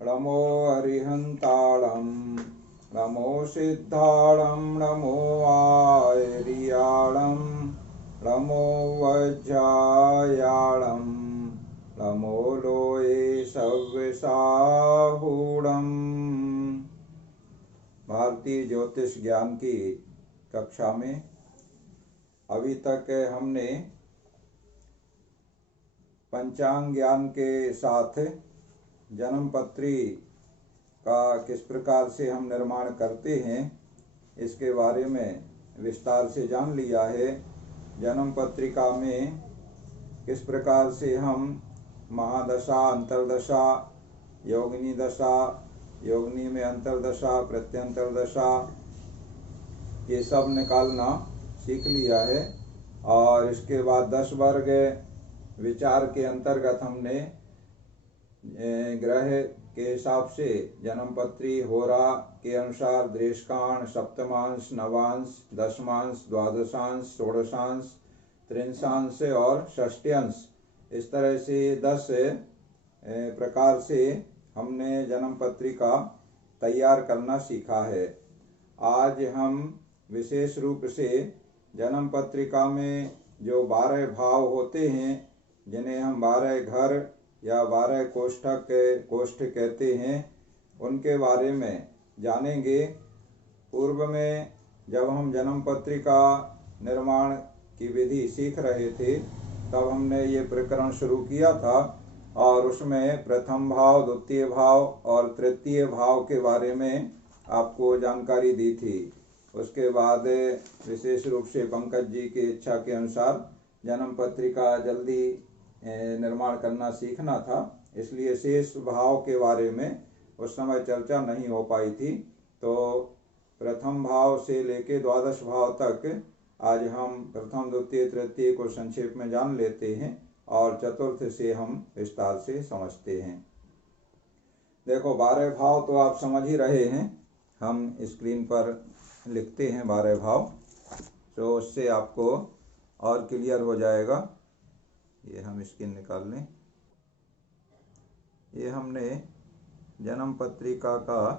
नमो अरिहन्ताळं नमो सिद्धाळं नमो आयर्याळं नमो वज्रायाळं नमो लोये सव्यसाहूणम्। भारतीय ज्योतिष ज्ञान की कक्षा में अभी तक हमने पंचांग ज्ञान के साथ जन्म पत्री का किस प्रकार से हम निर्माण करते हैं इसके बारे में विस्तार से जान लिया है। जन्म पत्रिका में किस प्रकार से हम महादशा, अंतर्दशा, योगिनी दशा, योगिनी में अंतर्दशा, प्रत्यंतरदशा, ये सब निकालना सीख लिया है। और इसके बाद 10 वर्ग विचार के अंतर्गत हमने ग्रह के हिसाब से जन्म पत्री होरा के अनुसार दृष्कांश, सप्तमांश, नवांश, दशमांश, द्वादशांश, षोडशांश, त्रिंशांश और षष्ट्यांश, इस तरह से 10 प्रकार से हमने जन्म पत्रिका तैयार करना सीखा है। आज हम विशेष रूप से जन्म पत्रिका में जो 12 भाव होते हैं, जिन्हें हम 12 घर या 12 कोष्ठ कहते हैं, उनके बारे में जानेंगे। पूर्व में जब हम जन्म पत्रिका निर्माण की विधि सीख रहे थे तब हमने ये प्रकरण शुरू किया था और उसमें प्रथम भाव, द्वितीय भाव और तृतीय भाव के बारे में आपको जानकारी दी थी। उसके बाद विशेष रूप से पंकज जी की इच्छा के अनुसार जन्म पत्रिका जल्दी निर्माण करना सीखना था, इसलिए शेष भाव के बारे में उस समय चर्चा नहीं हो पाई थी। तो प्रथम भाव से लेके द्वादश भाव तक आज हम प्रथम, द्वितीय, तृतीय को संक्षेप में जान लेते हैं और चतुर्थ से हम विस्तार से समझते हैं। देखो, 12 भाव तो आप समझ ही रहे हैं, हम स्क्रीन पर लिखते हैं 12 भाव, तो उससे आपको और क्लियर हो जाएगा। ये हम स्क्रीन निकाल लें। ये हमने जन्म पत्रिका का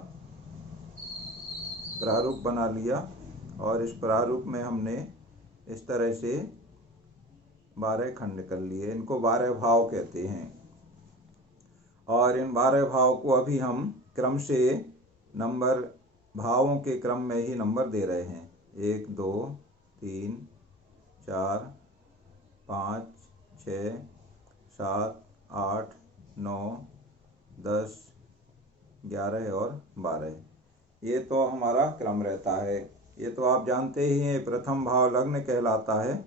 प्रारूप बना लिया और इस प्रारूप में हमने इस तरह से 12 खंड कर लिए। इनको 12 भाव कहते हैं और इन 12 भाव को अभी हम क्रम से नंबर, भावों के क्रम में ही नंबर दे रहे हैं। 1, 2, 3, 4, 5, 6, 7, 8, 9, 10, 11 और 12, ये तो हमारा क्रम रहता है। ये तो आप जानते ही हैं, प्रथम भाव लग्न कहलाता है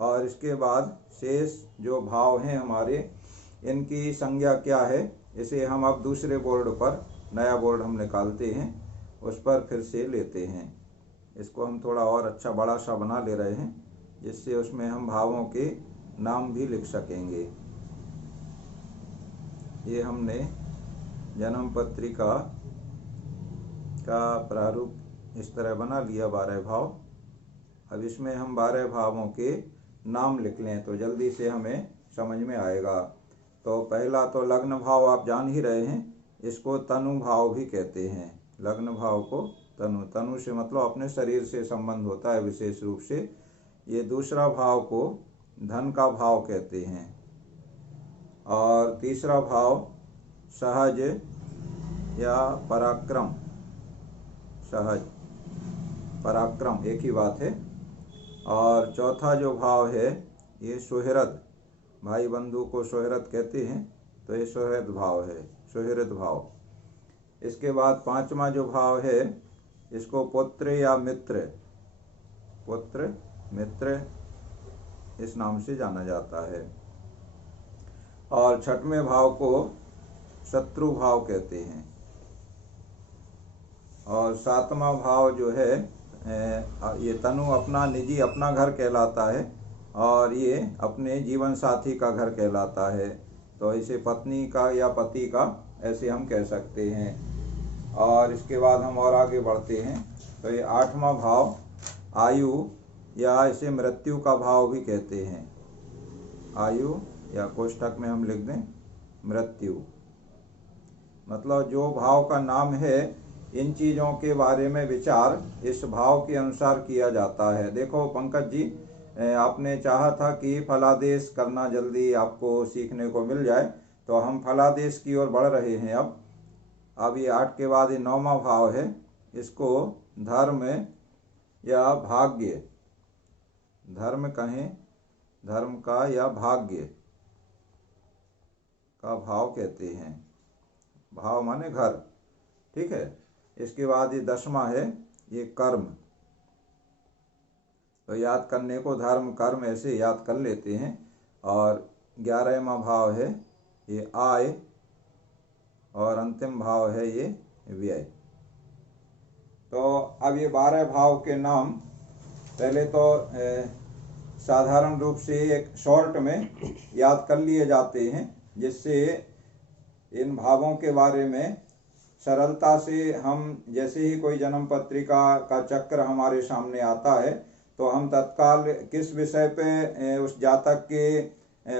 और इसके बाद शेष जो भाव हैं हमारे, इनकी संज्ञा क्या है, इसे हम अब दूसरे बोर्ड पर, नया बोर्ड हम निकालते हैं, उस पर फिर से लेते हैं। इसको हम थोड़ा और अच्छा बड़ा सा बना ले रहे हैं, जिससे उसमें हम भावों के नाम भी लिख सकेंगे। ये हमने जन्म पत्रिका का प्रारूप इस तरह बना लिया, 12 भाव। अब इसमें हम 12 भावों के नाम लिख लें तो जल्दी से हमें समझ में आएगा। तो पहला तो लग्न भाव आप जान ही रहे हैं, इसको तनु भाव भी कहते हैं। लग्न भाव को तनु, तनु से मतलब अपने शरीर से संबंध होता है विशेष रूप से। ये दूसरा भाव को धन का भाव कहते हैं और तीसरा भाव सहज या पराक्रम, सहज, पराक्रम एक ही बात है। और चौथा जो भाव है ये सुहृद, भाई बंधु को सुहृद कहते हैं, तो ये सुहृद भाव है, सुहृद भाव। इसके बाद 5वां जो भाव है इसको पुत्र या मित्र, पुत्र, मित्र, इस नाम से जाना जाता है। और 6वें भाव को शत्रु भाव कहते हैं। और 7वां भाव जो है ये तनु अपना निजी, अपना घर कहलाता है और ये अपने जीवन साथी का घर कहलाता है, तो इसे पत्नी का या पति का ऐसे हम कह सकते हैं। और इसके बाद हम और आगे बढ़ते हैं, तो ये 8वां भाव आयु या इसे मृत्यु का भाव भी कहते हैं। आयु या कोष्ठक में हम लिख दें मृत्यु। मतलब जो भाव का नाम है, इन चीजों के बारे में विचार इस भाव के अनुसार किया जाता है। देखो पंकज जी, आपने चाहा था कि फलादेश करना जल्दी आपको सीखने को मिल जाए, तो हम फलादेश की ओर बढ़ रहे हैं। अब ये 8 के बाद ये 9वां भाव है, इसको धर्म या भाग्य, धर्म कहें, धर्म का या भाग्य का भाव कहते हैं। भाव माने घर, ठीक है। इसके बाद ये 10वां है, ये कर्म। तो याद करने को धर्म कर्म ऐसे याद कर लेते हैं। और 11वां भाव है ये आय, और अंतिम भाव है ये व्यय। तो अब ये 12 भाव के नाम पहले तो साधारण रूप से एक शॉर्ट में याद कर लिए जाते हैं, जिससे इन भावों के बारे में सरलता से हम, जैसे ही कोई जन्म पत्रिका का चक्र हमारे सामने आता है, तो हम तत्काल किस विषय पे उस जातक के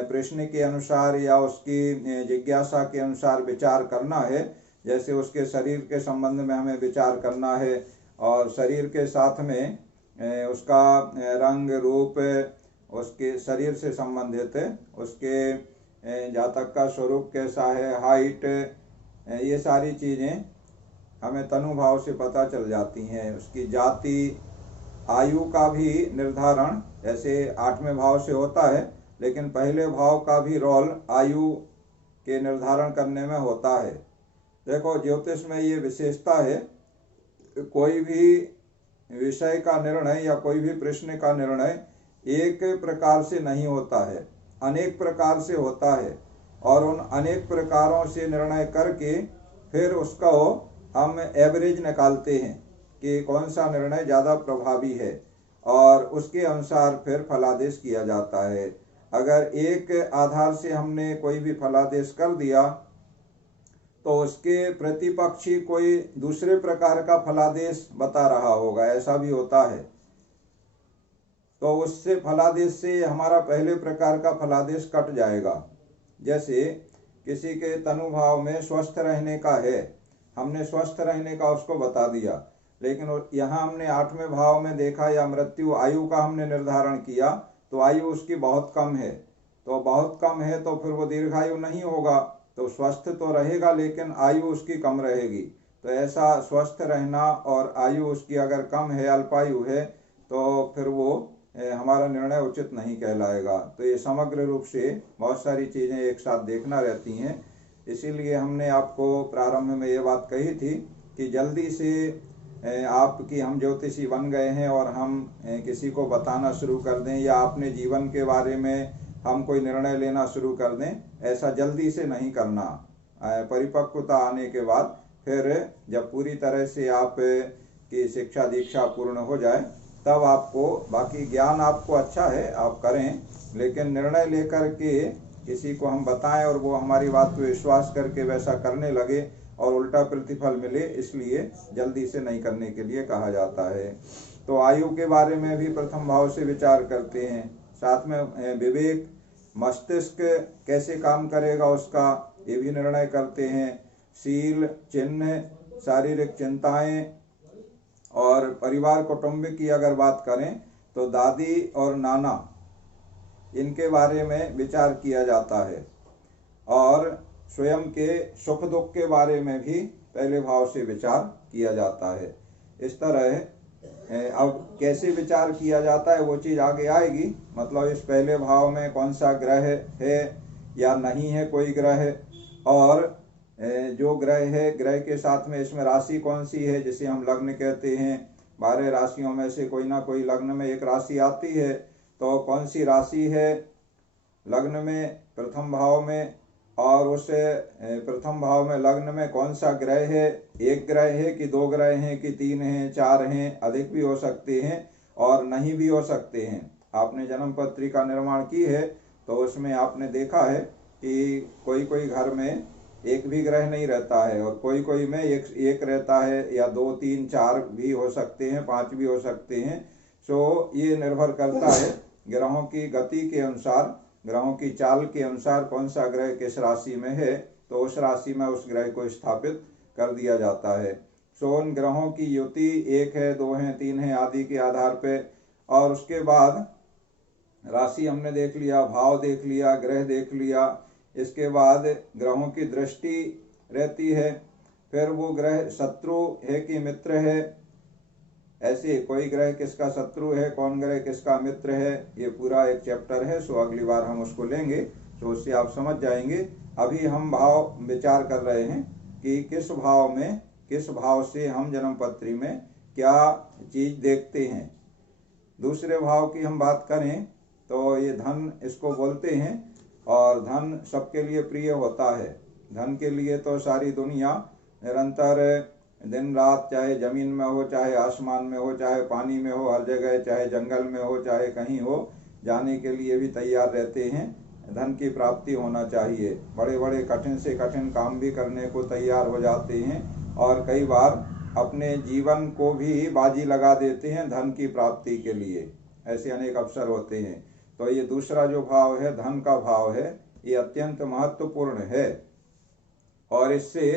प्रश्न के अनुसार या उसकी जिज्ञासा के अनुसार विचार करना है। जैसे उसके शरीर के संबंध में हमें विचार करना है, और शरीर के साथ में उसका रंग रूप, उसके शरीर से संबंधित उसके जातक का स्वरूप कैसा है, हाइट, ये सारी चीज़ें हमें तनुभाव से पता चल जाती हैं। उसकी जाति, आयु का भी निर्धारण ऐसे 8वें भाव से होता है, लेकिन पहले भाव का भी रोल आयु के निर्धारण करने में होता है। देखो ज्योतिष में ये विशेषता है, कोई भी विषय का निर्णय या कोई भी प्रश्न का निर्णय एक प्रकार से नहीं होता है, अनेक प्रकार से होता है। और उन अनेक प्रकारों से निर्णय करके फिर उसको हम एवरेज निकालते हैं कि कौन सा निर्णय ज़्यादा प्रभावी है, और उसके अनुसार फिर फलादेश किया जाता है। अगर एक आधार से हमने कोई भी फलादेश कर दिया, तो उसके प्रतिपक्षी कोई दूसरे प्रकार का फलादेश बता रहा होगा, ऐसा भी होता है। तो उससे फलादेश से हमारा पहले प्रकार का फलादेश कट जाएगा। जैसे किसी के तनुभाव में स्वस्थ रहने का है, हमने स्वस्थ रहने का उसको बता दिया, लेकिन यहाँ हमने 8वें भाव में देखा या मृत्यु आयु का हमने निर्धारण किया, तो आयु उसकी बहुत कम है। तो बहुत कम है तो फिर वो दीर्घायु नहीं होगा, तो स्वस्थ तो रहेगा लेकिन आयु उसकी कम रहेगी। तो ऐसा स्वस्थ रहना और आयु उसकी अगर कम है, अल्पायु है, तो फिर वो हमारा निर्णय उचित नहीं कहलाएगा। तो ये समग्र रूप से बहुत सारी चीज़ें एक साथ देखना रहती हैं। इसीलिए हमने आपको प्रारंभ में ये बात कही थी कि जल्दी से आपकी हम ज्योतिषी बन गए हैं और हम किसी को बताना शुरू कर दें, या अपने जीवन के बारे में हम कोई निर्णय लेना शुरू कर दें, ऐसा जल्दी से नहीं करना। परिपक्वता आने के बाद फिर जब पूरी तरह से आप की शिक्षा दीक्षा पूर्ण हो जाए, तब आपको बाकी ज्ञान आपको अच्छा है आप करें, लेकिन निर्णय लेकर के किसी को हम बताएं और वो हमारी बात पे विश्वास करके वैसा करने लगे और उल्टा प्रतिफल मिले, इसलिए जल्दी से नहीं करने के लिए कहा जाता है। तो आयु के बारे में भी प्रथम भाव से विचार करते हैं। साथ में विवेक, मस्तिष्क कैसे काम करेगा उसका ये भी निर्णय करते हैं। शील, चिन्ह, शारीरिक चिंताएं, और परिवार कुटुंब की अगर बात करें तो दादी और नाना, इनके बारे में विचार किया जाता है। और स्वयं के सुख दुख के बारे में भी पहले भाव से विचार किया जाता है। इस तरह अब कैसे विचार किया जाता है वो चीज़ आगे आएगी। मतलब इस पहले भाव में कौन सा ग्रह है या नहीं है कोई ग्रह, और जो ग्रह है ग्रह के साथ में इसमें राशि कौन सी है जिसे हम लग्न कहते हैं। 12 राशियों में से कोई ना कोई लग्न में एक राशि आती है, तो कौन सी राशि है लग्न में प्रथम भाव में, और उस प्रथम भाव में लग्न में कौन सा ग्रह है, एक ग्रह है कि 2 ग्रह हैं कि 3 हैं 4 हैं, अधिक भी हो सकते हैं और नहीं भी हो सकते हैं। आपने जन्म पत्रिका निर्माण की है तो उसमें आपने देखा है कि कोई कोई घर में एक भी ग्रह नहीं रहता है, और कोई कोई में एक रहता है, या 2 3 4 भी हो सकते हैं, 5 भी हो सकते हैं। सो ये निर्भर करता है ग्रहों की गति के अनुसार ग्रहों की चाल के अनुसार कौन सा ग्रह किस राशि में है तो उस राशि में उस ग्रह को स्थापित कर दिया जाता है। सो उन ग्रहों की युति 1 है, 2 है, 3 है आदि के आधार पे, और उसके बाद राशि हमने देख लिया, भाव देख लिया, ग्रह देख लिया, इसके बाद ग्रहों की दृष्टि रहती है, फिर वो ग्रह शत्रु है कि मित्र है, ऐसे कोई ग्रह किसका शत्रु है, कौन ग्रह किसका मित्र है, ये पूरा एक चैप्टर है। सो अगली बार हम उसको लेंगे तो उससे आप समझ जाएंगे। अभी हम भाव विचार कर रहे हैं कि किस भाव से हम जन्मपत्री में क्या चीज देखते हैं। दूसरे भाव की हम बात करें तो ये धन इसको बोलते हैं, और धन सबके लिए प्रिय होता है। धन के लिए तो सारी दुनिया निरंतर दिन रात, चाहे जमीन में हो, चाहे आसमान में हो, चाहे पानी में हो, हर जगह, चाहे जंगल में हो, चाहे कहीं हो, जाने के लिए भी तैयार रहते हैं। धन की प्राप्ति होना चाहिए। बड़े बड़े कठिन से कठिन काम भी करने को तैयार हो जाते हैं, और कई बार अपने जीवन को भी बाजी लगा देते हैं धन की प्राप्ति के लिए। ऐसे अनेक अवसर होते हैं। तो ये दूसरा जो भाव है, धन का भाव है, ये अत्यंत महत्वपूर्ण है, और इससे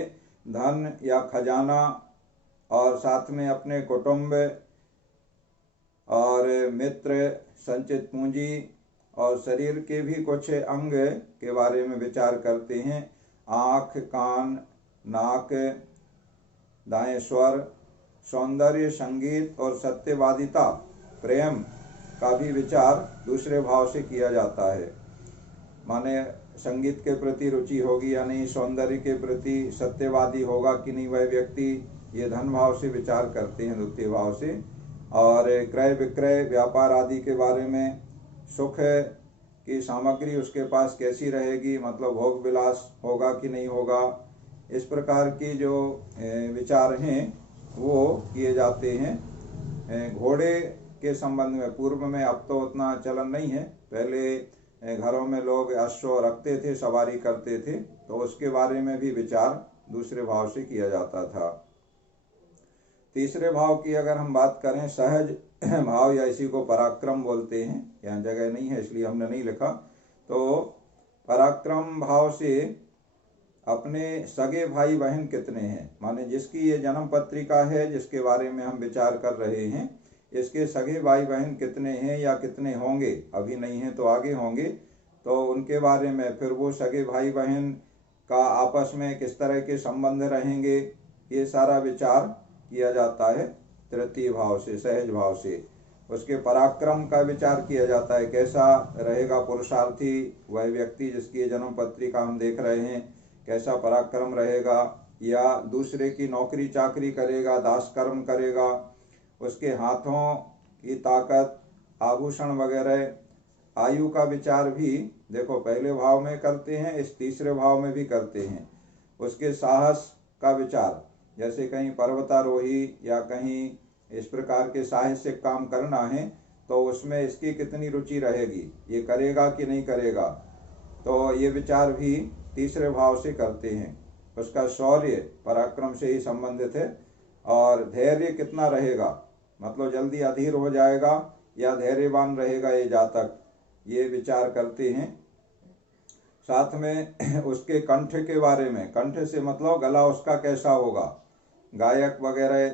धन या खजाना और साथ में अपने कुटुंब और मित्र, संचित पूंजी और शरीर के भी कुछ अंग के बारे में विचार करते हैं। आँख, कान, नाक, दाएं स्वर, सौंदर्य, संगीत और सत्यवादिता, प्रेम का भी विचार दूसरे भाव से किया जाता है। माने संगीत के प्रति रुचि होगी या नहीं, सौंदर्य के प्रति सत्यवादी होगा कि नहीं वह व्यक्ति, ये धन भाव से विचार करते हैं, द्वितीय भाव से। और क्रय विक्रय, व्यापार आदि के बारे में, सुख की सामग्री उसके पास कैसी रहेगी, मतलब भोग विलास होगा कि नहीं होगा, इस प्रकार की जो विचार हैं वो किए जाते हैं। घोड़े के संबंध में पूर्व में, अब तो उतना चलन नहीं है, पहले घरों में लोग अश्व रखते थे, सवारी करते थे, तो उसके बारे में भी विचार दूसरे भाव से किया जाता था। तीसरे भाव की अगर हम बात करें, सहज भाव या इसी को पराक्रम बोलते हैं, यहाँ जगह नहीं है इसलिए हमने नहीं लिखा। तो पराक्रम भाव से अपने सगे भाई बहन कितने हैं, माने जिसकी ये जन्म पत्रिका है, जिसके बारे में हम विचार कर रहे हैं, इसके सगे भाई बहन कितने हैं या कितने होंगे, अभी नहीं है तो आगे होंगे, तो उनके बारे में, फिर वो सगे भाई बहन का आपस में किस तरह के संबंध रहेंगे, ये सारा विचार किया जाता है तृतीय भाव से, सहज भाव से। उसके पराक्रम का विचार किया जाता है, कैसा रहेगा पुरुषार्थी वह व्यक्ति जिसकी जन्म पत्रिका हम देख रहे हैं, कैसा पराक्रम रहेगा, या दूसरे की नौकरी चाकरी करेगा, दास कर्म करेगा, उसके हाथों की ताकत, आभूषण वगैरह, आयु का विचार भी देखो पहले भाव में करते हैं, इस तीसरे भाव में भी करते हैं। उसके साहस का विचार, जैसे कहीं पर्वतारोही या कहीं इस प्रकार के साहसिक काम करना है तो उसमें इसकी कितनी रुचि रहेगी, ये करेगा कि नहीं करेगा, तो ये विचार भी तीसरे भाव से करते हैं। उसका शौर्य पराक्रम से ही संबंधित है, और धैर्य कितना रहेगा, मतलब जल्दी अधीर हो जाएगा या धैर्यवान रहेगा ये जातक, ये विचार करते हैं। साथ में उसके कंठ के बारे में, कंठ से मतलब गला उसका कैसा होगा, गायक वगैरह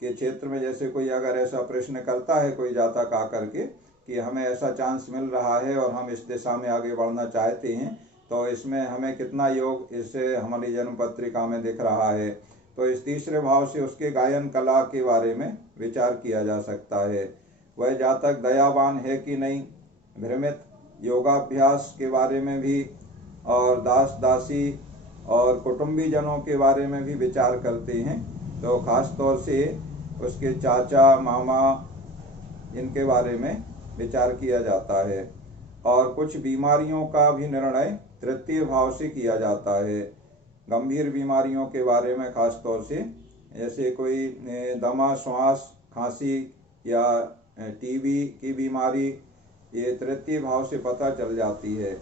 के क्षेत्र में जैसे कोई अगर ऐसा प्रश्न करता है कोई जातक आकर के कि हमें ऐसा चांस मिल रहा है और हम इस दिशा में आगे बढ़ना चाहते हैं, तो इसमें हमें कितना योग इससे हमारी जन्म पत्रिका में दिख रहा है, तो इस तीसरे भाव से उसके गायन कला के बारे में विचार किया जा सकता है। वह जातक दयावान है कि नहीं, भ्रमित योगाभ्यास के बारे में भी, और दास दासी और कुटुंबी जनों के बारे में भी विचार करते हैं। तो खास तौर से उसके चाचा मामा इनके बारे में विचार किया जाता है, और कुछ बीमारियों का भी निर्णय तृतीय भाव से किया जाता है। गंभीर बीमारियों के बारे में खास तौर से, जैसे कोई दमा, श्वास, खांसी या टीबी की बीमारी, ये तृतीय भाव से पता चल जाती है।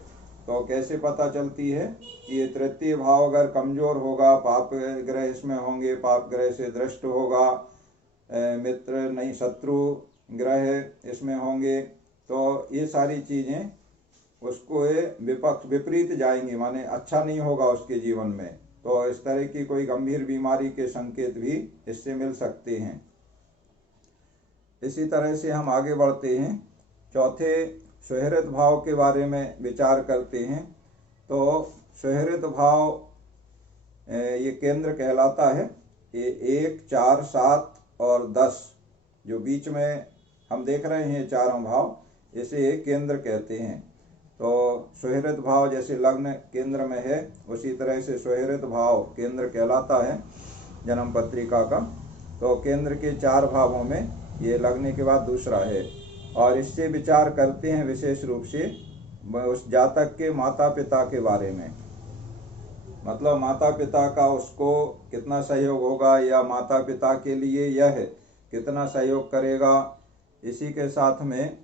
तो कैसे पता चलती है कि ये तृतीय भाव अगर कमजोर होगा, पाप ग्रह इसमें होंगे, पाप ग्रह से दृष्ट होगा, मित्र नहीं शत्रु ग्रह इसमें होंगे, तो ये सारी चीजें उसको विपरीत जाएंगी, माने अच्छा नहीं होगा उसके जीवन में। तो इस तरह की कोई गंभीर बीमारी के संकेत भी इससे मिल सकते हैं। इसी तरह से हम आगे बढ़ते हैं, चौथे सुहृद भाव के बारे में विचार करते हैं। तो सुहृद भाव ये केंद्र कहलाता है। ये 1, 4, 7 और 10 जो बीच में हम देख रहे हैं चारों भाव, इसे केंद्र कहते हैं। तो सुहृद भाव जैसे लग्न केंद्र में है, उसी तरह से सुहृद भाव केंद्र कहलाता है जन्म पत्रिका का। तो केंद्र के 4 भावों में ये लग्न के बाद दूसरा है। और इससे विचार करते हैं विशेष रूप से उस जातक के माता पिता के बारे में। मतलब माता पिता का उसको कितना सहयोग होगा, या माता पिता के लिए यह कितना सहयोग करेगा, इसी के साथ में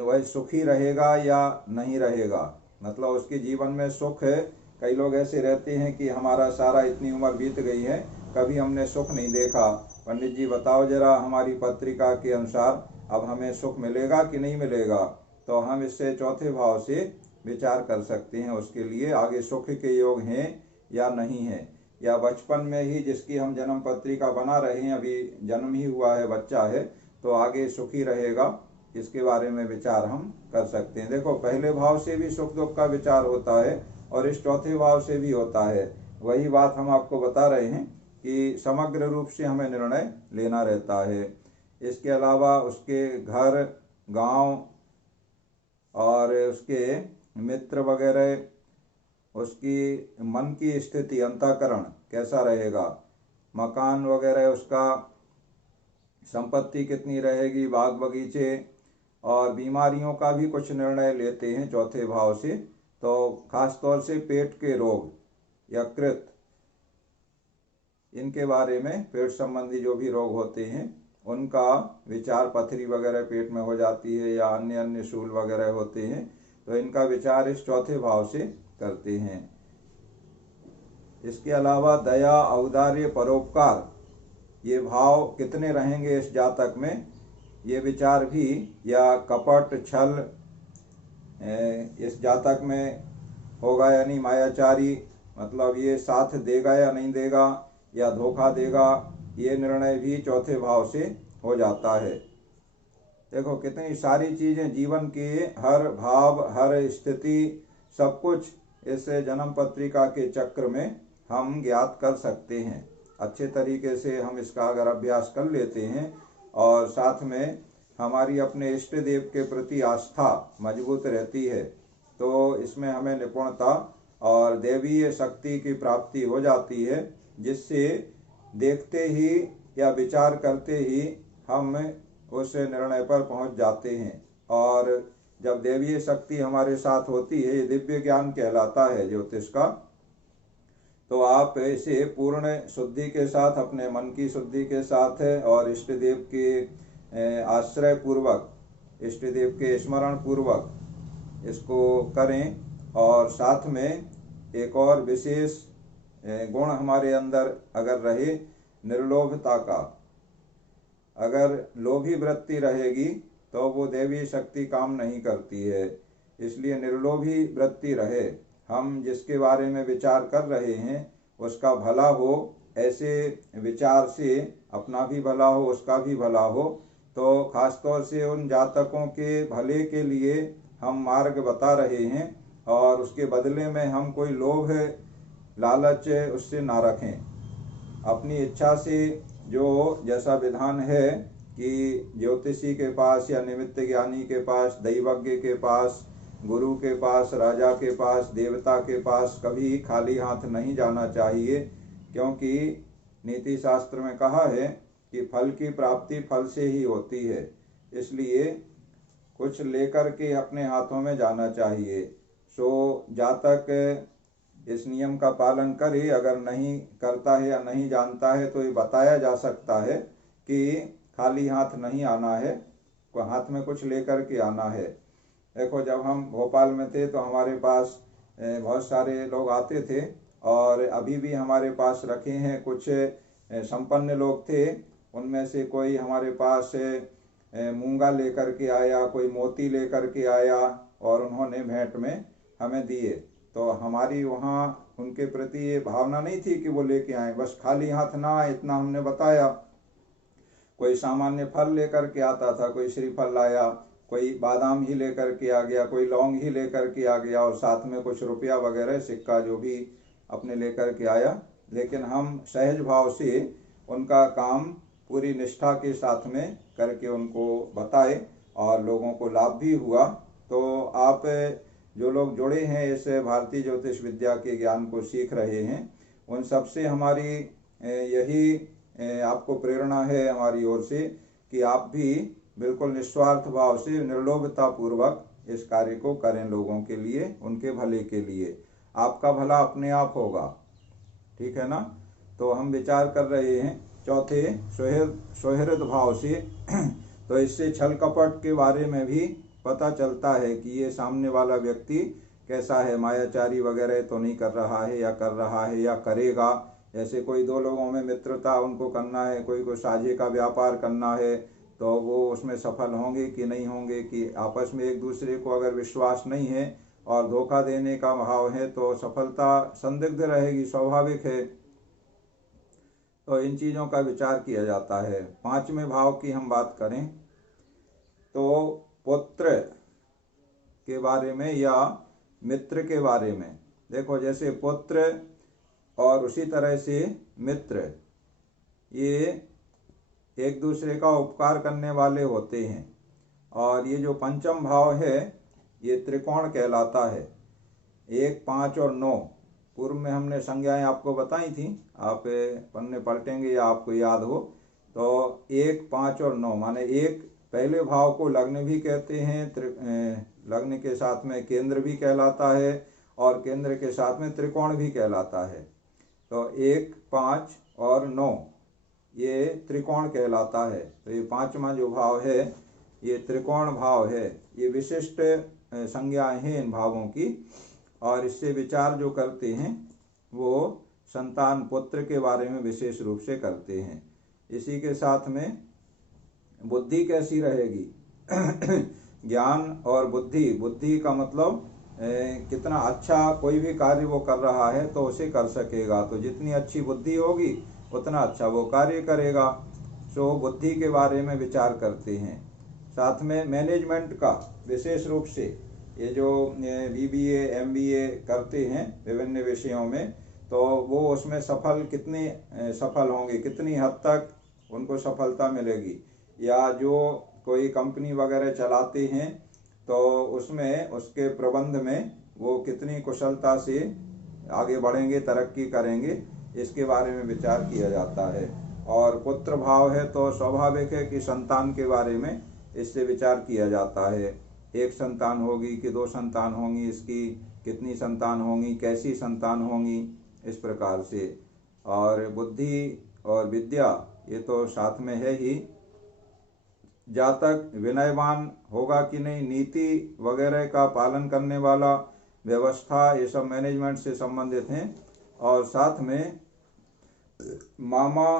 वह सुखी रहेगा या नहीं रहेगा। मतलब उसके जीवन में सुख है। कई लोग ऐसे रहते हैं कि हमारा सारा इतनी उम्र बीत गई है, कभी हमने सुख नहीं देखा, पंडित जी बताओ जरा हमारी पत्रिका के अनुसार अब हमें सुख मिलेगा कि नहीं मिलेगा। तो हम इससे चौथे भाव से विचार कर सकते हैं उसके लिए आगे सुख के योग हैं या नहीं है, या बचपन में ही जिसकी हम जन्म पत्रिका बना रहे हैं, अभी जन्म ही हुआ है, बच्चा है, तो आगे सुखी रहेगा, इसके बारे में विचार हम कर सकते हैं। देखो पहले भाव से भी सुख दुख का विचार होता है और इस चौथे भाव से भी होता है। वही बात हम आपको बता रहे हैं कि समग्र रूप से हमें निर्णय लेना रहता है। इसके अलावा उसके घर, गांव और उसके मित्र वगैरह, उसकी मन की स्थिति, अंतःकरण कैसा रहेगा, मकान वगैरह, उसका संपत्ति कितनी रहेगी, बाग बगीचे, और बीमारियों का भी कुछ निर्णय लेते हैं चौथे भाव से। तो खास तौर से पेट के रोग, यकृत, इनके बारे में, पेट संबंधी जो भी रोग होते हैं उनका विचार, पथरी वगैरह पेट में हो जाती है या अन्य अन्य शूल वगैरह होते हैं, तो इनका विचार इस चौथे भाव से करते हैं। इसके अलावा दया, औदार्य, परोपकार, ये भाव कितने रहेंगे इस जातक में, ये विचार भी, या कपट, छल इस जातक में होगा यानी मायाचारी, मतलब ये साथ देगा या नहीं देगा, या धोखा देगा, ये निर्णय भी चौथे भाव से हो जाता है। देखो कितनी सारी चीजें जीवन के हर भाव, हर स्थिति, सब कुछ इस जन्म पत्रिका के चक्र में हम ज्ञात कर सकते हैं। अच्छे तरीके से हम इसका अगर अभ्यास कर लेते हैं और साथ में हमारी अपने इष्ट देव के प्रति आस्था मजबूत रहती है, तो इसमें हमें निपुणता और देवीय शक्ति की प्राप्ति हो जाती है, जिससे देखते ही या विचार करते ही हम उस निर्णय पर पहुंच जाते हैं। और जब देवीय शक्ति हमारे साथ होती है, ये दिव्य ज्ञान कहलाता है ज्योतिष का, तो आप इसे पूर्ण शुद्धि के साथ, अपने मन की शुद्धि के साथ और इष्ट देव के आश्रय पूर्वक, इष्ट देव के स्मरण पूर्वक इसको करें। और साथ में एक और विशेष गुण हमारे अंदर अगर रहे, निर्लोभता का, अगर लोभी वृत्ति रहेगी तो वो देवी शक्ति काम नहीं करती है। इसलिए निर्लोभी वृत्ति रहे, हम जिसके बारे में विचार कर रहे हैं उसका भला हो, ऐसे विचार से अपना भी भला हो, उसका भी भला हो। तो खास तौर से उन जातकों के भले के लिए हम मार्ग बता रहे हैं, और उसके बदले में हम कोई लोभ लालच उससे ना रखें। अपनी इच्छा से जो जैसा विधान है कि ज्योतिषी के पास या निमित्त ज्ञानी के पास, दैवज्ञ के पास, गुरु के पास, राजा के पास, देवता के पास कभी खाली हाथ नहीं जाना चाहिए, क्योंकि नीति शास्त्र में कहा है कि फल की प्राप्ति फल से ही होती है। इसलिए कुछ लेकर के अपने हाथों में जाना चाहिए। सो जातक इस नियम का पालन करे, अगर नहीं करता है या नहीं जानता है तो ये बताया जा सकता है कि खाली हाथ नहीं आना है, हाथ में कुछ लेकर के आना है। देखो जब हम भोपाल में थे तो हमारे पास बहुत सारे लोग आते थे, और अभी भी हमारे पास रखे हैं, कुछ संपन्न लोग थे, उनमें से कोई हमारे पास मूंगा लेकर के आया, कोई मोती लेकर के आया, और उन्होंने भेंट में हमें दिए। तो हमारी वहाँ उनके प्रति ये भावना नहीं थी कि वो लेके आए, बस खाली हाथ ना आए इतना हमने बताया। कोई सामान्य फल लेकर के आता था, कोई श्रीफल लाया, कोई बादाम ही लेकर के आ गया, कोई लौंग ही लेकर के आ गया और साथ में कुछ रुपया वगैरह सिक्का जो भी अपने लेकर के आया। लेकिन हम सहज भाव से उनका काम पूरी निष्ठा के साथ में करके उनको बताए और लोगों को लाभ भी हुआ। तो आप जो लोग जुड़े हैं इस भारतीय ज्योतिष विद्या के ज्ञान को सीख रहे हैं, उन सब से हमारी यही आपको प्रेरणा है हमारी ओर से कि आप भी बिल्कुल निस्वार्थ भाव से निर्लोभता पूर्वक इस कार्य को करें, लोगों के लिए, उनके भले के लिए। आपका भला अपने आप होगा, ठीक है ना। तो हम विचार कर रहे हैं चौथे सुहृद भाव से। तो इससे छल कपट के बारे में भी पता चलता है कि ये सामने वाला व्यक्ति कैसा है, मायाचारी वगैरह तो नहीं कर रहा है या कर रहा है या करेगा। जैसे कोई दो लोगों में मित्रता उनको करना है, कोई को साझे का व्यापार करना है, तो वो उसमें सफल होंगे कि नहीं होंगे, कि आपस में एक दूसरे को अगर विश्वास नहीं है और धोखा देने का भाव है तो सफलता संदिग्ध रहेगी, स्वाभाविक है। तो इन चीज़ों का विचार किया जाता है। पांचवें भाव की हम बात करें तो पुत्र के बारे में या मित्र के बारे में। देखो जैसे पुत्र और उसी तरह से मित्र, ये एक दूसरे का उपकार करने वाले होते हैं। और ये जो पंचम भाव है ये त्रिकोण कहलाता है। 1, 5 और 9 पूर्व में हमने संज्ञाएं आपको बताई थी, आप पन्ने पलटेंगे या आपको याद हो। तो 1, 5 और 9 माने एक पहले भाव को लग्न भी कहते हैं, लग्न के साथ में केंद्र भी कहलाता है और केंद्र के साथ में त्रिकोण भी कहलाता है। तो 1, 5 और 9 ये त्रिकोण कहलाता है। तो ये पांचवा जो भाव है ये त्रिकोण भाव है। ये विशिष्ट संज्ञाएं हैं इन भावों की, और इससे विचार जो करते हैं वो संतान पुत्र के बारे में विशेष रूप से करते हैं। इसी के साथ में बुद्धि कैसी रहेगी ज्ञान और बुद्धि, बुद्धि का मतलब कितना अच्छा कोई भी कार्य वो कर रहा है तो उसे कर सकेगा। तो जितनी अच्छी बुद्धि होगी उतना अच्छा वो कार्य करेगा। सो बुद्धि के बारे में विचार करते हैं। साथ में मैनेजमेंट का विशेष रूप से, ये जो BBA MBA करते हैं विभिन्न विषयों में, तो वो उसमें सफल कितने सफल होंगे, कितनी हद तक उनको सफलता मिलेगी। या जो कोई कंपनी वगैरह चलाते हैं तो उसमें उसके प्रबंध में वो कितनी कुशलता से आगे बढ़ेंगे, तरक्की करेंगे, इसके बारे में विचार किया जाता है। और पुत्र भाव है तो स्वाभाविक है कि संतान के बारे में इससे विचार किया जाता है। एक संतान होगी कि 2 संतान होंगी, इसकी कितनी संतान होंगी, कैसी संतान होंगी, इस प्रकार से। और बुद्धि और विद्या ये तो साथ में है ही। जातक विनयवान होगा कि नहीं, नीति वगैरह का पालन करने वाला, व्यवस्था, ये सब मैनेजमेंट से संबंधित हैं। और साथ में मामा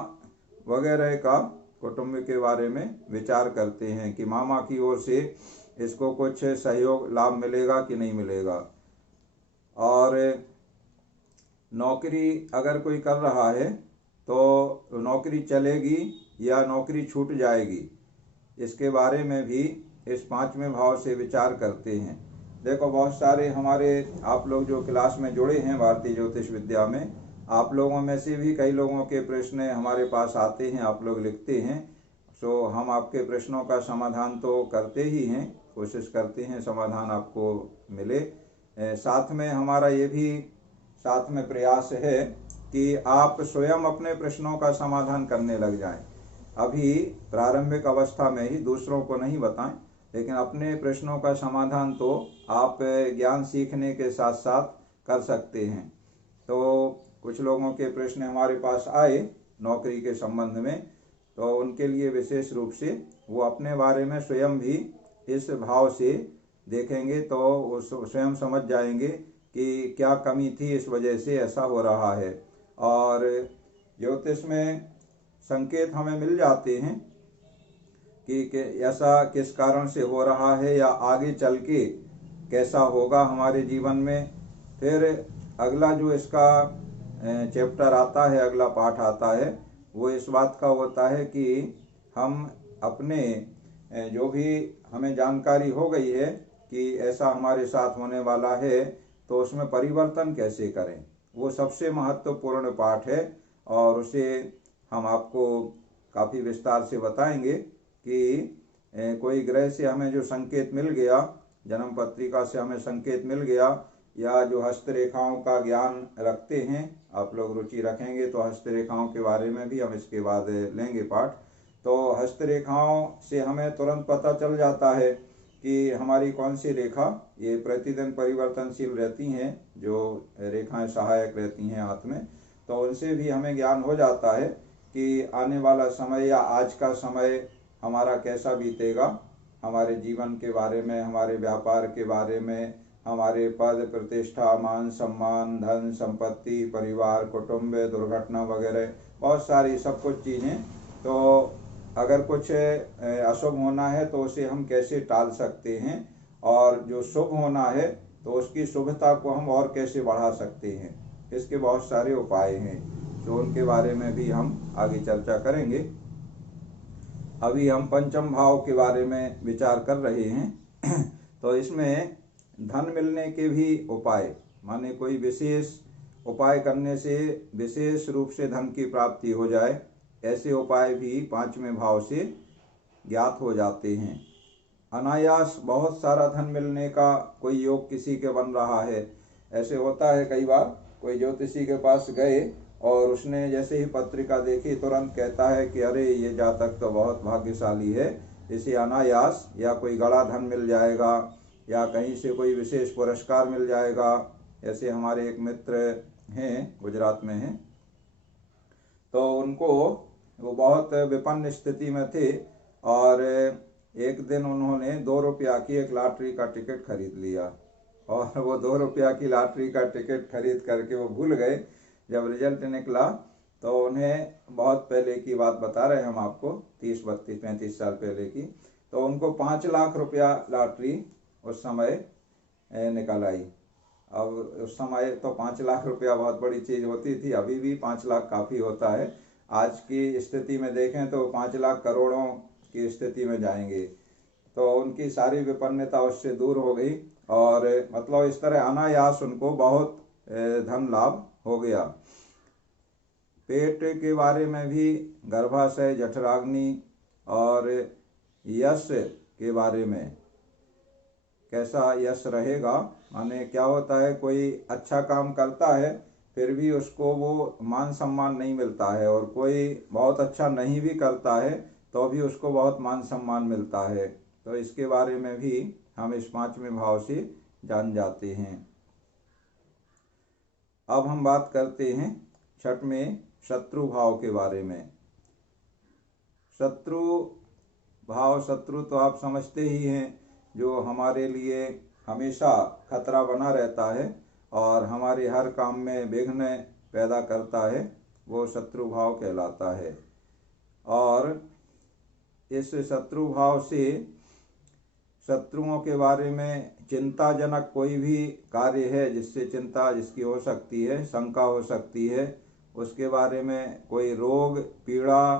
वगैरह का कुटुंब के बारे में विचार करते हैं कि मामा की ओर से इसको कुछ सहयोग लाभ मिलेगा कि नहीं मिलेगा। और नौकरी अगर कोई कर रहा है तो नौकरी चलेगी या नौकरी छूट जाएगी, इसके बारे में भी इस पांचवें भाव से विचार करते हैं। देखो बहुत सारे हमारे आप लोग जो क्लास में जुड़े हैं भारतीय ज्योतिष विद्या में, आप लोगों में से भी कई लोगों के प्रश्न हमारे पास आते हैं, आप लोग लिखते हैं। सो हम आपके प्रश्नों का समाधान तो करते ही हैं, कोशिश करते हैं समाधान आपको मिले। साथ में हमारा ये भी साथ में प्रयास है कि आप स्वयं अपने प्रश्नों का समाधान करने लग जाएं। अभी प्रारंभिक अवस्था में ही दूसरों को नहीं बताएं, लेकिन अपने प्रश्नों का समाधान तो आप ज्ञान सीखने के साथ साथ कर सकते हैं। तो कुछ लोगों के प्रश्न हमारे पास आए नौकरी के संबंध में, तो उनके लिए विशेष रूप से वो अपने बारे में स्वयं भी इस भाव से देखेंगे तो वो स्वयं समझ जाएंगे कि क्या कमी थी, इस वजह से ऐसा हो रहा है। और ज्योतिष में संकेत हमें मिल जाते हैं कि ऐसा किस कारण से हो रहा है, या आगे चल के कैसा होगा हमारे जीवन में। फिर अगला जो इसका चैप्टर आता है, अगला पाठ आता है, वो इस बात का होता है कि हम अपने जो भी हमें जानकारी हो गई है कि ऐसा हमारे साथ होने वाला है, तो उसमें परिवर्तन कैसे करें। वो सबसे महत्वपूर्ण पाठ है और उसे हम आपको काफ़ी विस्तार से बताएंगे कि कोई ग्रह से हमें जो संकेत मिल गया, जन्म पत्रिका से हमें संकेत मिल गया, या जो हस्तरेखाओं का ज्ञान रखते हैं, आप लोग रुचि रखेंगे तो हस्तरेखाओं के बारे में भी हम इसके बाद लेंगे पाठ। तो हस्तरेखाओं से हमें तुरंत पता चल जाता है कि हमारी कौन सी रेखा ये प्रतिदिन परिवर्तनशील रहती हैं, जो रेखाएं सहायक रहती हैं हाथ में, तो उनसे भी हमें ज्ञान हो जाता है कि आने वाला समय या आज का समय हमारा कैसा बीतेगा, हमारे जीवन के बारे में, हमारे व्यापार के बारे में, हमारे पद प्रतिष्ठा, मान सम्मान, धन संपत्ति, परिवार, कुटुंब, दुर्घटना वगैरह बहुत सारी सब कुछ चीज़ें। तो अगर कुछ अशुभ होना है तो उसे हम कैसे टाल सकते हैं, और जो शुभ होना है तो उसकी शुभता को हम और कैसे बढ़ा सकते हैं, इसके बहुत सारे उपाय हैं, तो उनके बारे में भी हम आगे चर्चा करेंगे। अभी हम पंचम भाव के बारे में विचार कर रहे हैं। तो इसमें धन मिलने के भी उपाय, माने कोई विशेष उपाय करने से विशेष रूप से धन की प्राप्ति हो जाए, ऐसे उपाय भी पांचवें भाव से ज्ञात हो जाते हैं। अनायास बहुत सारा धन मिलने का कोई योग किसी के बन रहा है। ऐसे होता है कई बार, कोई ज्योतिषी के पास गए और उसने जैसे ही पत्रिका देखी तुरंत कहता है कि अरे ये जातक तो बहुत भाग्यशाली है, इसे अनायास या कोई बड़ा धन मिल जाएगा या कहीं से कोई विशेष पुरस्कार मिल जाएगा। ऐसे हमारे एक मित्र हैं, गुजरात में हैं, तो उनको वो बहुत विपन्न स्थिति में थे और एक दिन उन्होंने 2 रुपया की एक लॉटरी का टिकट खरीद लिया, और वो 2 रुपया की लॉटरी का टिकट खरीद करके वो भूल गए। जब रिजल्ट निकला तो उन्हें, बहुत पहले की बात बता रहे हैं हम आपको, 30, 32, 35 साल पहले की, तो उनको 5 लाख रुपया लॉटरी उस समय निकल आई। अब उस समय तो 5 लाख रुपया बहुत बड़ी चीज़ होती थी, अभी भी 5 लाख काफ़ी होता है। आज की स्थिति में देखें तो 5 लाख करोड़ों की स्थिति में जाएंगे। तो उनकी सारी विपन्नता उससे दूर हो गई और मतलब इस तरह अनायास उनको बहुत धन लाभ हो गया। पेट के बारे में भी गर्भाशय, जठराग्नि और यश के बारे में, कैसा यश रहेगा, माने क्या होता है कोई अच्छा काम करता है फिर भी उसको वो मान सम्मान नहीं मिलता है, और कोई बहुत अच्छा नहीं भी करता है तो भी उसको बहुत मान सम्मान मिलता है। तो इसके बारे में भी हम इस 5वें भाव से जान जाते हैं। अब हम बात करते हैं 6वें शत्रु भाव के बारे में। शत्रु भाव, शत्रु तो आप समझते ही हैं, जो हमारे लिए हमेशा खतरा बना रहता है और हमारे हर काम में विघ्न पैदा करता है, वो शत्रु भाव कहलाता है। और इस शत्रु भाव से शत्रुओं के बारे में चिंताजनक कोई भी कार्य है जिससे चिंता जिसकी हो सकती है, शंका हो सकती है, उसके बारे में कोई रोग पीड़ा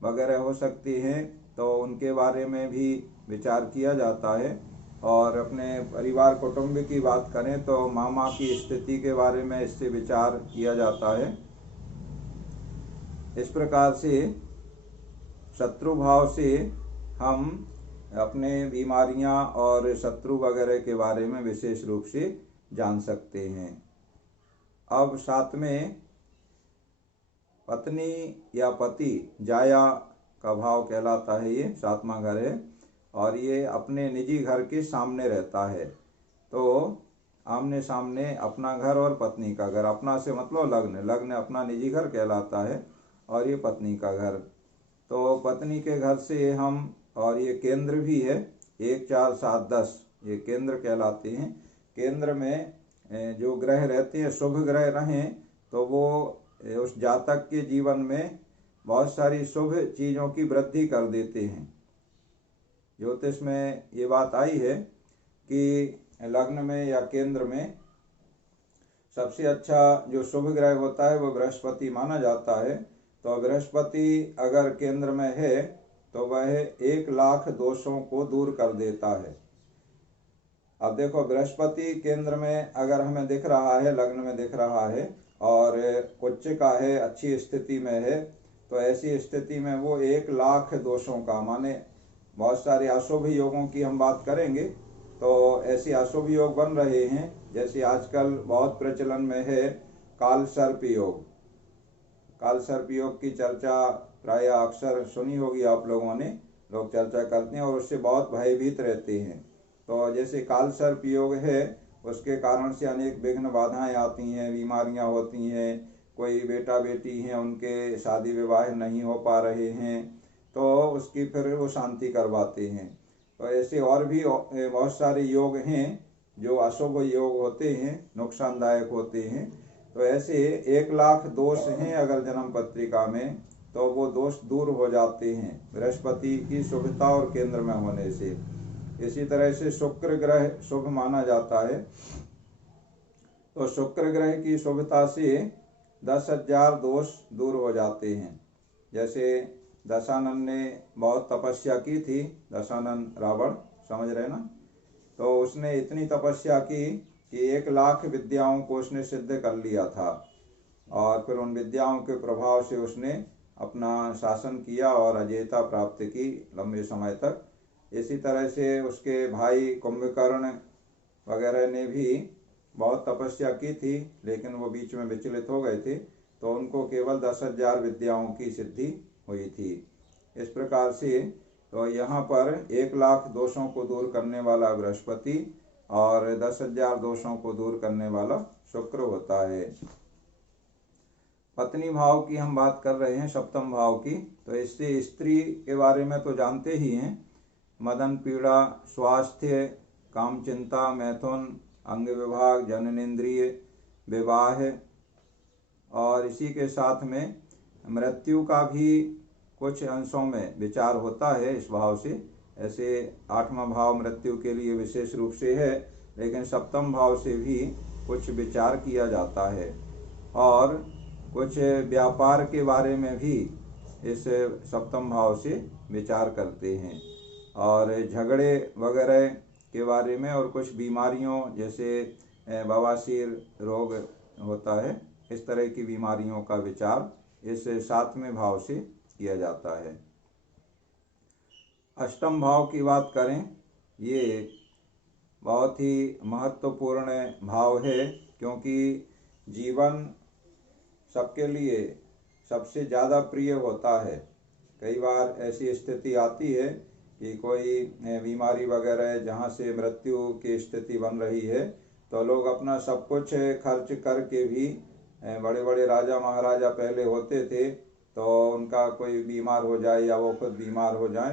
वगैरह हो सकती हैं, तो उनके बारे में भी विचार किया जाता है। और अपने परिवार कुटुंब की बात करें तो मामा की स्थिति के बारे में इससे विचार किया जाता है। इस प्रकार से शत्रु भाव से हम अपने बीमारियां और शत्रु वगैरह के बारे में विशेष रूप से जान सकते हैं। अब 7वें पत्नी या पति, जाया का भाव कहलाता है, ये 7वां घर है और ये अपने निजी घर के सामने रहता है। तो आमने सामने अपना घर और पत्नी का घर, अपना से मतलब लग्न, लग्न अपना निजी घर कहलाता है और ये पत्नी का घर। तो पत्नी के घर से हम, और ये केंद्र भी है, 1, 4, 7, 10 ये केंद्र कहलाते हैं। केंद्र में जो ग्रह रहते हैं, शुभ ग्रह रहें तो वो उस जातक के जीवन में बहुत सारी शुभ चीज़ों की वृद्धि कर देते हैं। ज्योतिष में ये बात आई है कि लग्न में या केंद्र में सबसे अच्छा जो शुभ ग्रह होता है वो बृहस्पति माना जाता है। तो बृहस्पति अगर केंद्र में है तो वह 1,00,000 दोषों को दूर कर देता है। अब देखो, बृहस्पति केंद्र में अगर हमें दिख रहा है, लग्न में दिख रहा है और उच्च का है, अच्छी स्थिति में है, तो ऐसी स्थिति में वो 1,00,000 दोषों का, माने बहुत सारे अशुभ योगों की हम बात करेंगे तो ऐसे अशुभ योग बन रहे हैं। जैसे आजकल बहुत प्रचलन में है काल सर्प योग। काल सर्प योग की चर्चा प्राय अक्सर सुनी होगी आप लोगों ने, लोग चर्चा करते हैं और उससे बहुत भयभीत रहते हैं। तो जैसे काल सर्प योग है, उसके कारण से अनेक विघ्न बाधाएं आती हैं, बीमारियां होती हैं, कोई बेटा बेटी हैं उनके शादी विवाह नहीं हो पा रहे हैं तो उसकी फिर वो शांति करवाते हैं। तो ऐसे और भी बहुत सारे योग हैं जो अशुभ योग होते हैं, नुकसानदायक होते हैं। तो ऐसे 1,00,000 दोष हैं अगर जन्म पत्रिका में, तो वो दोष दूर हो जाते हैं बृहस्पति की शुभता और केंद्र में होने से। इसी तरह से शुक्र ग्रह शुभ माना जाता है। तो शुक्र ग्रह की शुभता से 10,000 दोष दूर हो जाते हैं। जैसे दशानन ने बहुत तपस्या की थी, दशानन रावण, समझ रहे ना, तो उसने इतनी तपस्या की कि 1,00,000 विद्याओं को उसने सिद्ध कर लिया था और फिर उन विद्याओं के प्रभाव से उसने अपना शासन किया और अजयता प्राप्त की लंबे समय तक। इसी तरह से उसके भाई कुंभकर्ण वगैरह ने भी बहुत तपस्या की थी, लेकिन वो बीच में विचलित हो गए थे, तो उनको केवल 10,000 विद्याओं की सिद्धि हुई थी। इस प्रकार से तो यहाँ पर 1,00,000 दोषों को दूर करने वाला बृहस्पति और 10,000 दोषों को दूर करने वाला शुक्र होता है। पत्नी भाव की हम बात कर रहे हैं, सप्तम भाव की। तो इससे स्त्री के बारे में तो जानते ही हैं, मदन पीड़ा, स्वास्थ्य, काम चिंता, मैथुन, अंग विभाग, जननेन्द्रिय, विवाह, और इसी के साथ में मृत्यु का भी कुछ अंशों में विचार होता है इस भाव से। ऐसे 8वां भाव मृत्यु के लिए विशेष रूप से है, लेकिन सप्तम भाव से भी कुछ विचार किया जाता है और कुछ व्यापार के बारे में भी इस सप्तम भाव से विचार करते हैं और झगड़े वगैरह के बारे में और कुछ बीमारियों जैसे बवासीर रोग होता है, इस तरह की बीमारियों का विचार इस 7वें भाव से किया जाता है। अष्टम भाव की बात करें, ये बहुत ही महत्वपूर्ण भाव है क्योंकि जीवन सबके लिए सबसे ज़्यादा प्रिय होता है। कई बार ऐसी स्थिति आती है कि कोई बीमारी वगैरह जहाँ से मृत्यु की स्थिति बन रही है, तो लोग अपना सब कुछ खर्च करके भी, बड़े बड़े राजा महाराजा पहले होते थे, तो उनका कोई बीमार हो जाए या वो खुद बीमार हो जाए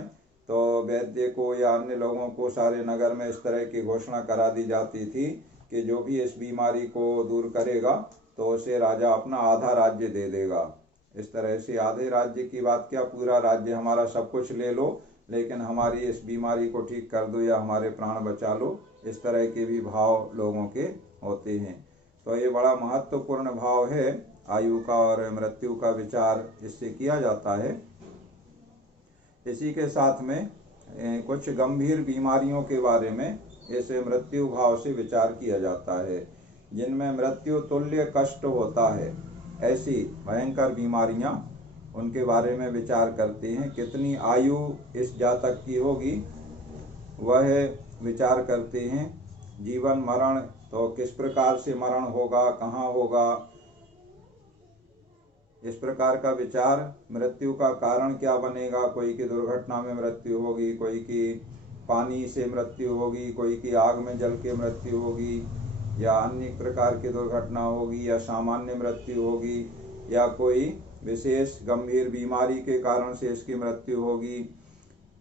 तो वैद्य को या अन्य लोगों को सारे नगर में इस तरह की घोषणा करा दी जाती थी कि जो भी इस बीमारी को दूर करेगा तो उसे राजा अपना आधा राज्य दे देगा। इस तरह से आधे राज्य की बात क्या, पूरा राज्य हमारा सब कुछ ले लो लेकिन हमारी इस बीमारी को ठीक कर दो या हमारे प्राण बचा लो, इस तरह के भी भाव लोगों के होते हैं। तो ये बड़ा महत्वपूर्ण भाव है, आयु का और मृत्यु का विचार इससे किया जाता है। इसी के साथ में कुछ गंभीर बीमारियों के बारे में इस मृत्यु भाव से विचार किया जाता है, जिनमें मृत्यु तुल्य कष्ट होता है। ऐसी भयंकर बीमारियां, उनके बारे में विचार करते हैं। कितनी आयु इस जातक की होगी वह विचार करते हैं। जीवन मरण, तो किस प्रकार से मरण होगा, कहाँ होगा, इस प्रकार का विचार। मृत्यु का कारण क्या बनेगा, कोई की दुर्घटना में मृत्यु होगी, कोई की पानी से मृत्यु होगी, कोई की आग में जल के मृत्यु होगी या अन्य प्रकार की दुर्घटना होगी या सामान्य मृत्यु होगी या कोई विशेष गंभीर बीमारी के कारण से इसकी मृत्यु होगी।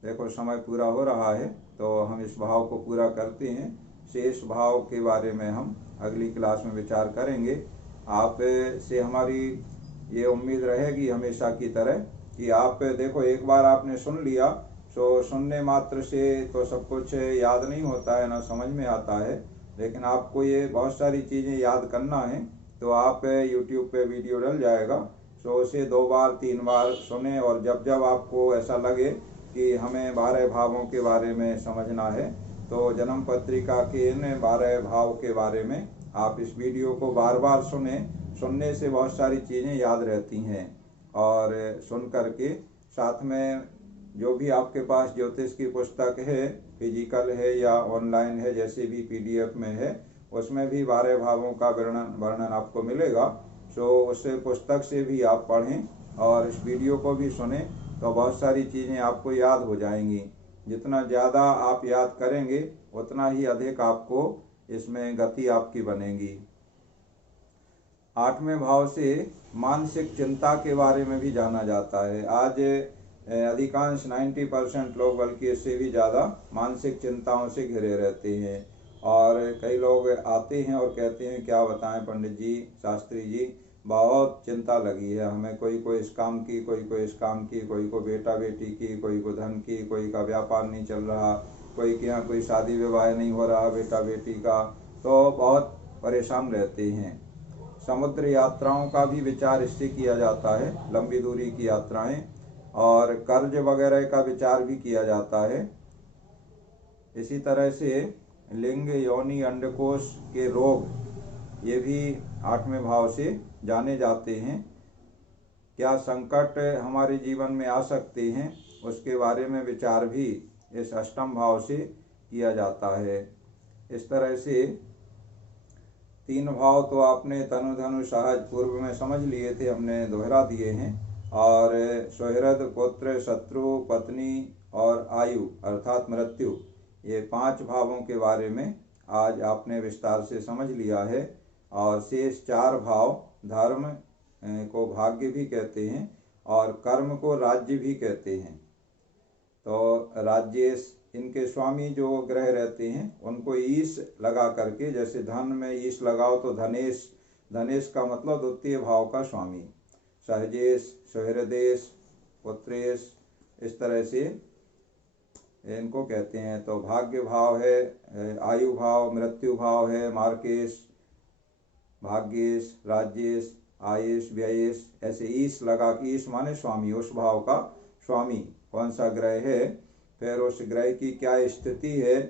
देखो समय पूरा हो रहा है तो हम इस भाव को पूरा करते हैं। शेष भाव के बारे में हम अगली क्लास में विचार करेंगे। आप से हमारी ये उम्मीद रहेगी हमेशा की तरह कि आप देखो, एक बार आपने सुन लिया सो सुनने मात्र से तो सब कुछ याद नहीं होता है, ना समझ में आता है, लेकिन आपको ये बहुत सारी चीज़ें याद करना है। तो आप यूट्यूब पे वीडियो डल जाएगा, सो उसे 2 बार 3 बार सुने, और जब जब आपको ऐसा लगे कि हमें 12 भावों के बारे में समझना है, तो जन्म पत्रिका के इन 12 भाव के बारे में आप इस वीडियो को बार बार सुने। सुनने से बहुत सारी चीज़ें याद रहती हैं, और सुन करके साथ में जो भी आपके पास ज्योतिष की पुस्तक है, फिजिकल है या ऑनलाइन है, जैसे भी PDF में है, उसमें भी 12 भावों का वर्णन आपको मिलेगा। सो उस पुस्तक से भी आप पढ़ें और इस वीडियो को भी सुने, तो बहुत सारी चीज़ें आपको याद हो जाएंगी। जितना ज़्यादा आप याद करेंगे उतना ही अधिक आपको इसमें गति आपकी बनेगी। 8वें भाव से मानसिक चिंता के बारे में भी जाना जाता है। आज अधिकांश 90% लोग, बल्कि इससे भी ज़्यादा, मानसिक चिंताओं से घिरे रहते हैं। और कई लोग आते हैं और कहते हैं क्या बताएं पंडित जी, शास्त्री जी, बहुत चिंता लगी है हमें, कोई को इस काम की, कोई को इस काम की, कोई को बेटा बेटी की, कोई को धन की, कोई का व्यापार नहीं चल रहा, कोई के यहाँ कोई शादी विवाह नहीं हो रहा बेटा बेटी का, तो बहुत परेशान रहते हैं। समुद्र यात्राओं का भी विचार इससे किया जाता है, लंबी दूरी की यात्राएं, और कर्ज वगैरह का विचार भी किया जाता है। इसी तरह से लिंग, योनि, अंडकोश के रोग, ये भी 8वें भाव से जाने जाते हैं। क्या संकट हमारे जीवन में आ सकते हैं, उसके बारे में विचार भी इस 8वें भाव से किया जाता है। इस तरह से 3 भाव तो आपने तनु धनु सहज पूर्व में समझ लिए थे, हमने दोहरा दिए हैं। और सुहृद, पुत्र, शत्रु, पत्नी और आयु अर्थात मृत्यु, ये 5 भावों के बारे में आज आपने विस्तार से समझ लिया है। और शेष 4 भाव, धर्म को भाग्य भी कहते हैं और कर्म को राज्य भी कहते हैं। तो राज्येश, इनके स्वामी जो ग्रह रहते हैं उनको ईश लगा करके, जैसे धन में ईश लगाओ तो धनेश, धनेश का मतलब द्वितीय भाव का स्वामी, सहजेश, सुहृदेश, पुत्रेश, इस तरह से इनको कहते हैं। तो भाग्य भाव है, आयु भाव, मृत्यु भाव है, मार्केश, भाग्येश, राज्येश, आयेश, व्ययेश, ऐसे ईश लगा के, ईश माने स्वामी, उस भाव का स्वामी कौन सा ग्रह है, फिर उस ग्रह की क्या स्थिति है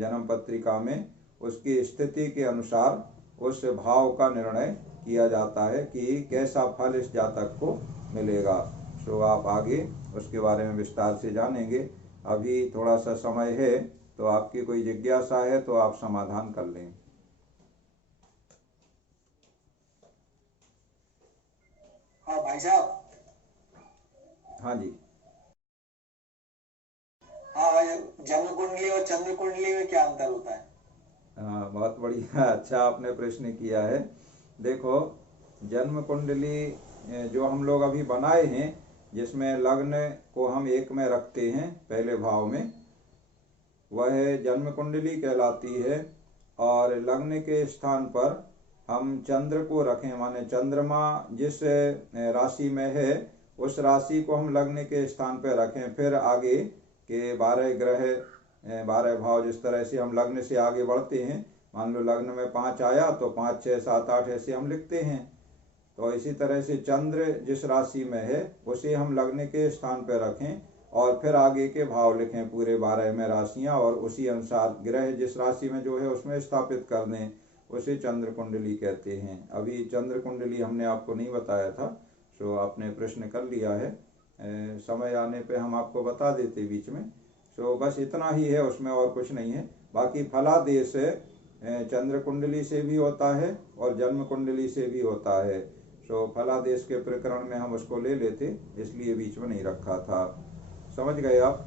जन्म पत्रिका में, उसकी स्थिति के अनुसार उस भाव का निर्णय किया जाता है कि कैसा फल इस जातक को मिलेगा। सो आप आगे उसके बारे में विस्तार से जानेंगे। अभी थोड़ा सा समय है, तो आपकी कोई जिज्ञासा है तो आप समाधान कर लें। हाँ भाई साहब। हाँ जी। हाँ, जन्म कुंडली और चंद्र कुंडली में क्या अंतर होता है? हाँ, बहुत बढ़िया, अच्छा आपने प्रश्न किया है। देखो, जन्म कुंडली जो हम लोग अभी बनाए हैं, जिसमें लग्न को हम 1 में रखते हैं पहले भाव में, वह जन्म कुंडली कहलाती है। और लग्न के स्थान पर हम चंद्र को रखें, माने चंद्रमा जिस राशि में है उस राशि को हम लग्न के स्थान पर रखें। फिर आगे के 12 ग्रह, 12 भाव, जिस तरह से हम लग्न से आगे बढ़ते हैं, मान लो लग्न में 5 आया तो 5, 6, 7, 8 ऐसे हम लिखते हैं। तो इसी तरह से चंद्र जिस राशि में है उसे हम लग्न के स्थान पर रखें, और फिर आगे के भाव लिखें पूरे 12 में राशियां, और उसी अनुसार ग्रह जिस राशि में जो है उसमें स्थापित कर दें, उसे चंद्र कुंडली कहते हैं। अभी चंद्र कुंडली हमने आपको नहीं बताया था, सो आपने प्रश्न कर लिया है, समय आने पे हम आपको बता देते बीच में। सो बस इतना ही है, उसमें और कुछ नहीं है। बाकी फलादेश चंद्र कुंडली से भी होता है और जन्म कुंडली से भी होता है। सो फलादेश के प्रकरण में हम उसको ले लेते, इसलिए बीच में नहीं रखा था। समझ गए आप?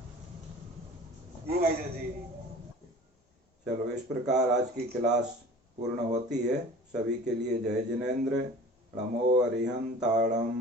जी भाई साहब जी। चलो, इस प्रकार आज की क्लास पूर्ण होती है। सभी के लिए जय जिनेन्द्र। नमो अरिहंताणम।